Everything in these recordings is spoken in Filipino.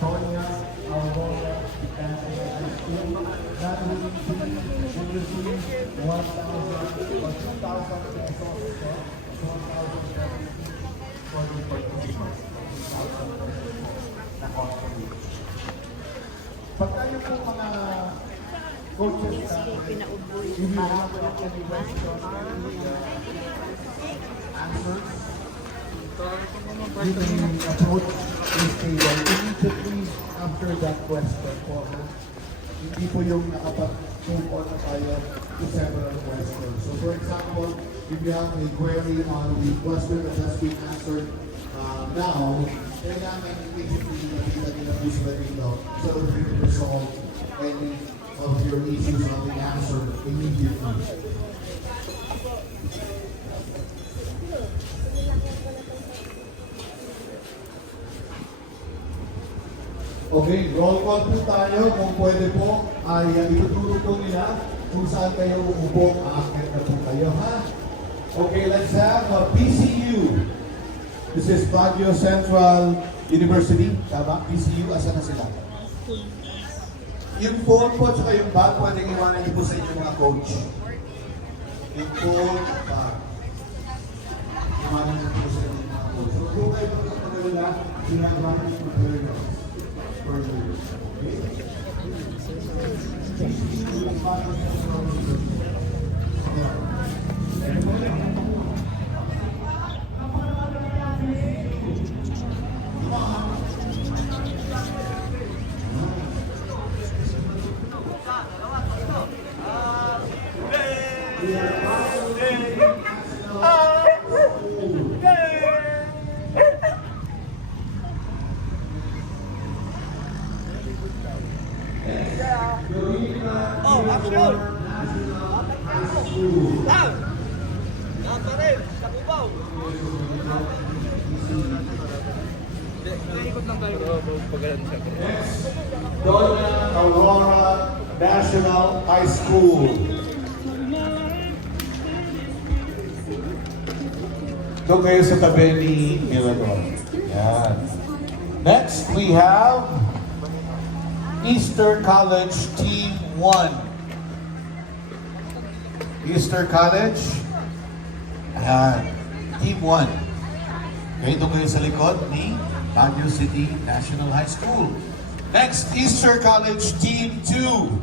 Sonia, Aurora, and that will receive 1,000 or 2,000 pesos, 1,000 for the participants. Na contribution. Pag tayo po mga coaches natin, hindi na po any question, answers, you can approach this table immediately after that question po. Hindi po yung nakapag-move on na tayo to several questions. So for example, if you have a query on the question that has been answered now, kailangan immediately nakita nila po sila dito so that you can resolve any of your issues on the answer immediately. Okay, roll call po tayo. Kung pwede po, ay ituturo po nila kung saan kayo umupo. Aakit na po kayo, ha? Okay, let's have a PCU. This is Baguio Central University. Tama? PCU, asa na sila? Yung phone po, tsaka yung bag, pwedeng iwanan niyo po sa inyong mga coach. Yung phone, bag. Iwanan niyo po sa inyong mga coach. So, kung kayo magkakalala, ginagawa niyo po kayo. Donna Aurora National High School. Doon kayo sa tabi ni Mirador. Yan. Next, we have Easter College Team 1. Easter College. Ayan. Team 1. Okay, doon kayo sa likod ni Baguio City National High School. Next, Easter College Team 2.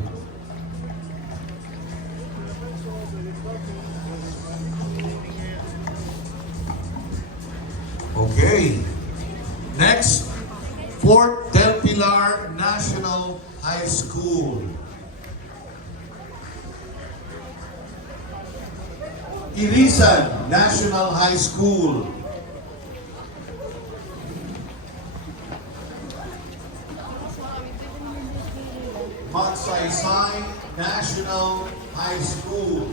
Okay. Next, Fort Del Pilar National High School. Irisan National High School. Magsaysay National High School.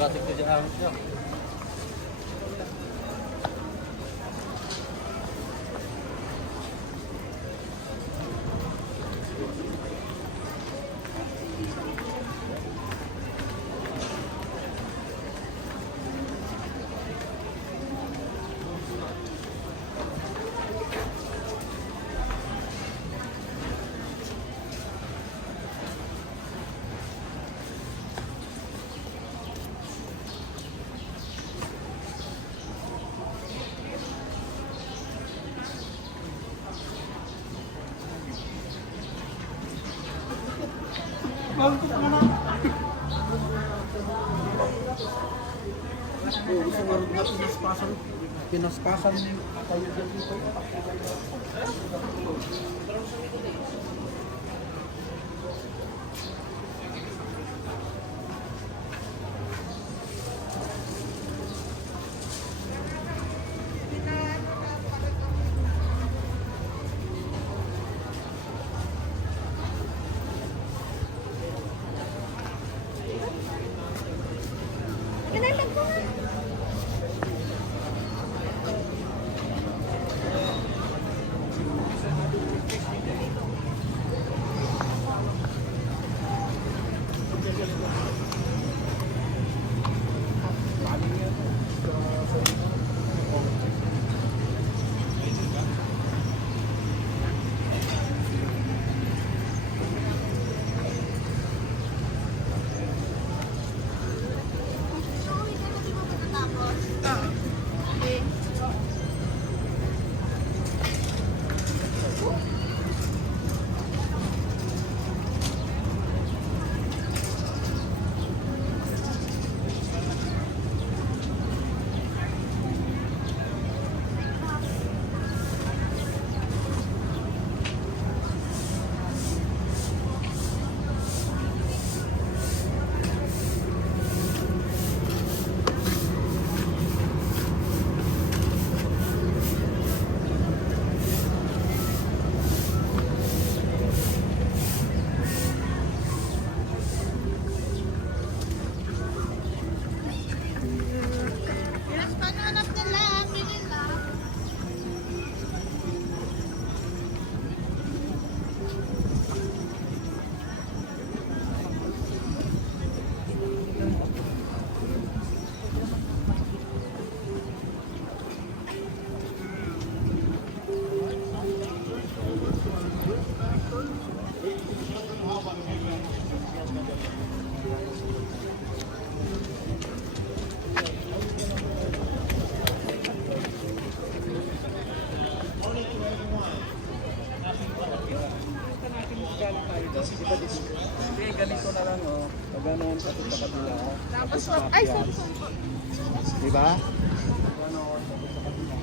Batik tu je harus siap. Oo, gusto nga rin na pinaspasan kayo dito. Hindi, ganito na lang oh. Pag gano'n sa kabila. Tapos ay, sorry. Diba? Gano'n sa kabila.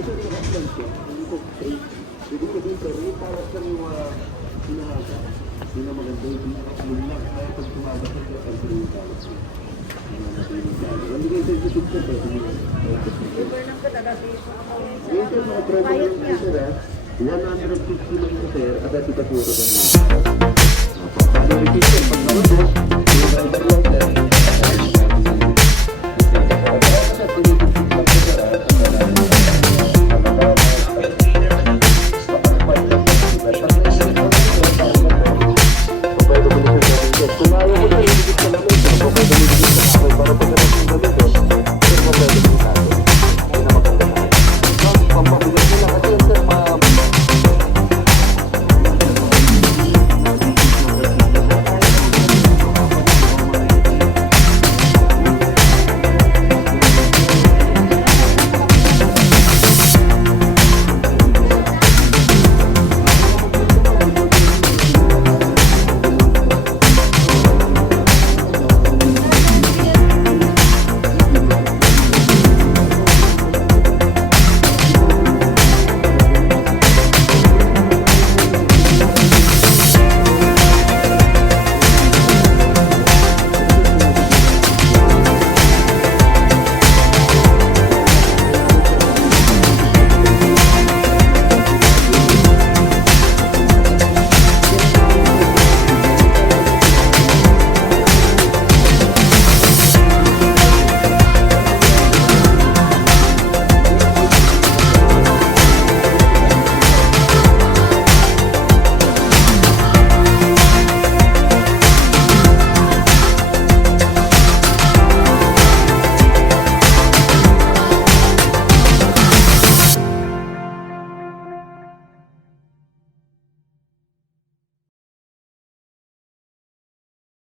siya nakasan siya. Hindi ko straight. Ibig sabihin sir, yung para sa yung sinahasa. Yun ang maganda yung yun lang. Kaya pag sumabas siya, ang yung para siya. Hindi kayo sensitive sir, pwede nyo. Ngayon sir, mga promo lang kayo sir ha. 150 lang sir, at at itaturo ng mga. Paano yung sir, pag naubos,